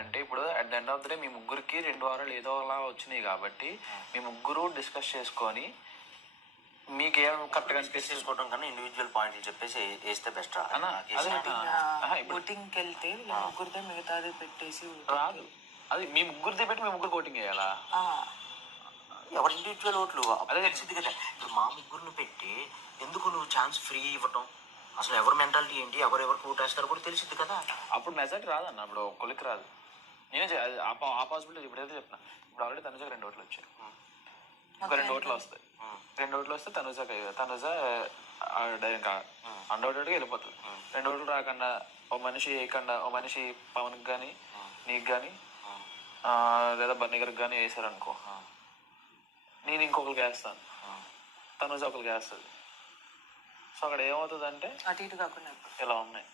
అంటే ఇప్పుడు at the end of the day మీ ముగ్గురికి 2 వారాలు ఏదో అలా వచ్చినాయి కాబట్టి మీ ముగ్గురు డిస్కస్ చేసుకొని మీకేం కరెక్ట్గా డిస్కస్ చేసుకోవడం కన్నా ఇండివిజువల్ పాయింట్లు చెప్పేసి వేస్తే బెస్ట్. ఓటింగ్కి వెళ్తే ముగ్గురితో మిగతాది పెట్టేసి రాదు. అది మీ ముగ్గురితో పెట్టి మీ ముగ్గురు ఓటింగ్ వేయాలా? ఎవరి ఇండివిజువల్ ఓట్లు అదే తెలిసింది కదా. ఇప్పుడు మా ముగ్గురిని పెట్టి ఎందుకు నువ్వు ఛాన్స్ ఫ్రీ ఇవ్వటం? అసలు ఎవరి మెంటాలిటీ ఏంటి, ఎవరెవరికి ఓటు వేస్తారో కూడా తెలిసింది కదా. అప్పుడు మెజారిటీ రాదన్న, అప్పుడు కొలికి రాదు. నేనే ఆ పాసిబిలిటీ ఇప్పుడైతే చెప్తున్నా. ఇప్పుడు ఆల్రెడీ తనుజకి 2 ఓట్లు వచ్చాయి, ఇంకా 2 ఓట్లు వస్తాయి. 2 ఓట్లు వస్తే తనుజ డైరెక్ట్ అన్డౌటెడ్గా వెళ్ళిపోతుంది. 2 ఓట్లు రాకుండా ఓ మనిషి వేయకుండా ఓ మనిషి పవన్కి కానీ నీకు కానీ లేదా బన్నీ గారికి కానీ వేసారనుకో, నేను ఇంకొకరికి వేస్తాను, తనుజ ఒకరికి వేస్తుంది. సో అక్కడ ఏమవుతుంది అంటే అటు ఇటు కాకుండా ఇలా ఉన్నాయి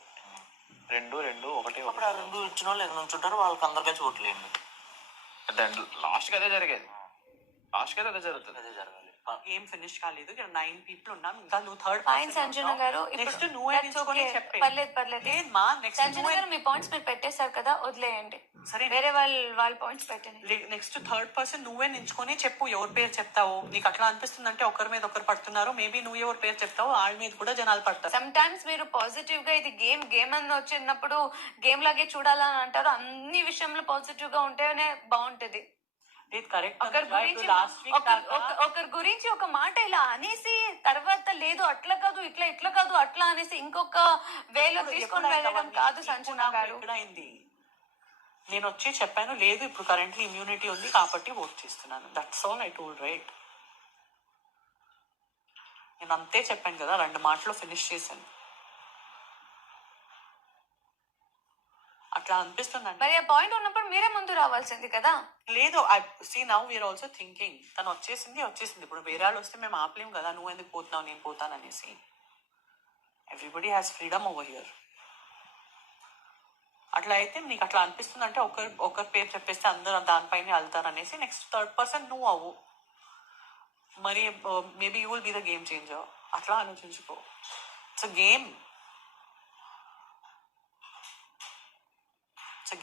2, 2, 1, 1. ఆ 2 ఇచ్చిన వాళ్ళు ఎక్కడ నుంచుంటారో వాళ్ళకి అందరు కలిసి ఓట్లు వేయండి. లాస్ట్కి అదే జరిగేది, లాస్ట్కి అయితే అదే జరుగుతుంది. అదే జరగాలి. గేమ్ ఫినిష్ కాలేదు, ఇక్కడ 9 people ఉన్నాం. ఇంకా నువ్వు థర్డ్ సంజన గారు నెక్స్ట్ నువ్వే పర్లేదు సంజన గారు మీ పాయింట్స్ మీరు పెట్టేశారు కదా, వదిలేయండి. సరే, వేరే వాళ్ళ పాయింట్స్ పెట్టండి. నెక్స్ట్ థర్డ్ పర్సన్ నువ్వే నించుకొని చెప్పు ఎవరి పేరు చెప్తావు. నీకు అట్లా అనిపిస్తుంది అంటే ఒకరి మీద ఒకరు పడుతున్నారు, మేబీ నువ్వు ఎవరి పేరు చెప్తావు వాళ్ళ మీద కూడా జనాలు పడతారు. సమ్ టైమ్స్ మీరు పాజిటివ్ గా ఇది గేమ్ అని వచ్చినప్పుడు గేమ్ లాగే చూడాలని అంటారు. అన్ని విషయంలో పాజిటివ్ గా ఉంటేనే బాగుంటది. ఒకరి గురించి ఒక మాట ఇలా అనేసి తర్వాత లేదు అట్లా కాదు ఇట్లా కాదు అట్లా అనేసి ఇంకొక వేలో తీసుకొని వెళ్ళడం కాదు సంజన గారు. నేను వచ్చి చెప్పాను లేదు ఇప్పుడు కరెంట్లీ ఇమ్యూనిటీ ఉంది కాబట్టి ఓట్ చేస్తున్నాను. That's all I told, right? నేను అంతే చెప్పాను కదా, 2 మాటలు ఫినిష్ చేశాను. అట్లా అనిపిస్తుంది. మరి ఆ పాయింట్ ఉన్నప్పుడు మీరే ముందు రావాల్సింది కదా. లేదు, see now we're also thinking తను వచ్చేసింది. ఇప్పుడు వేరే వాళ్ళు వస్తే మేము ఆపలేము కదా, నువ్వు ఎందుకు పోతున్నావు నేను పోతాను అనేసి. Everybody has freedom over here. అట్లా అయితే నీకు అట్లా అనిపిస్తుంది అంటే ఒకరి పేరు చెప్పేస్తే అందరూ దానిపైన వెళ్తారు అనేసి నెక్స్ట్ థర్డ్ పర్సన్ నువ్వు అవ్వు. మరి maybe you will be the game changer. అట్లా ఆలోచించుకో. It's game.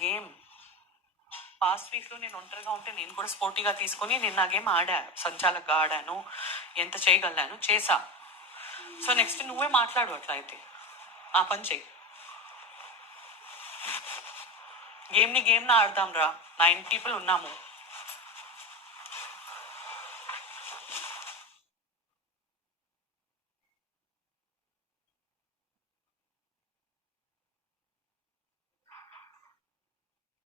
Game. Past week లో నేను ఒంటరిగా ఉంటే నేను కూడా స్పోర్టీగా తీసుకొని నేను నా గేమ్ ఆడాను, సంచాలకుగా ఆడాను, ఎంత చేయగలను చేసా. సో నెక్స్ట్ నువ్వే మాట్లాడు. అట్లా అయితే ఆ పని చెయ్యి. గేమ్ని ఆడదాం రా. 9 people ఉన్నాము.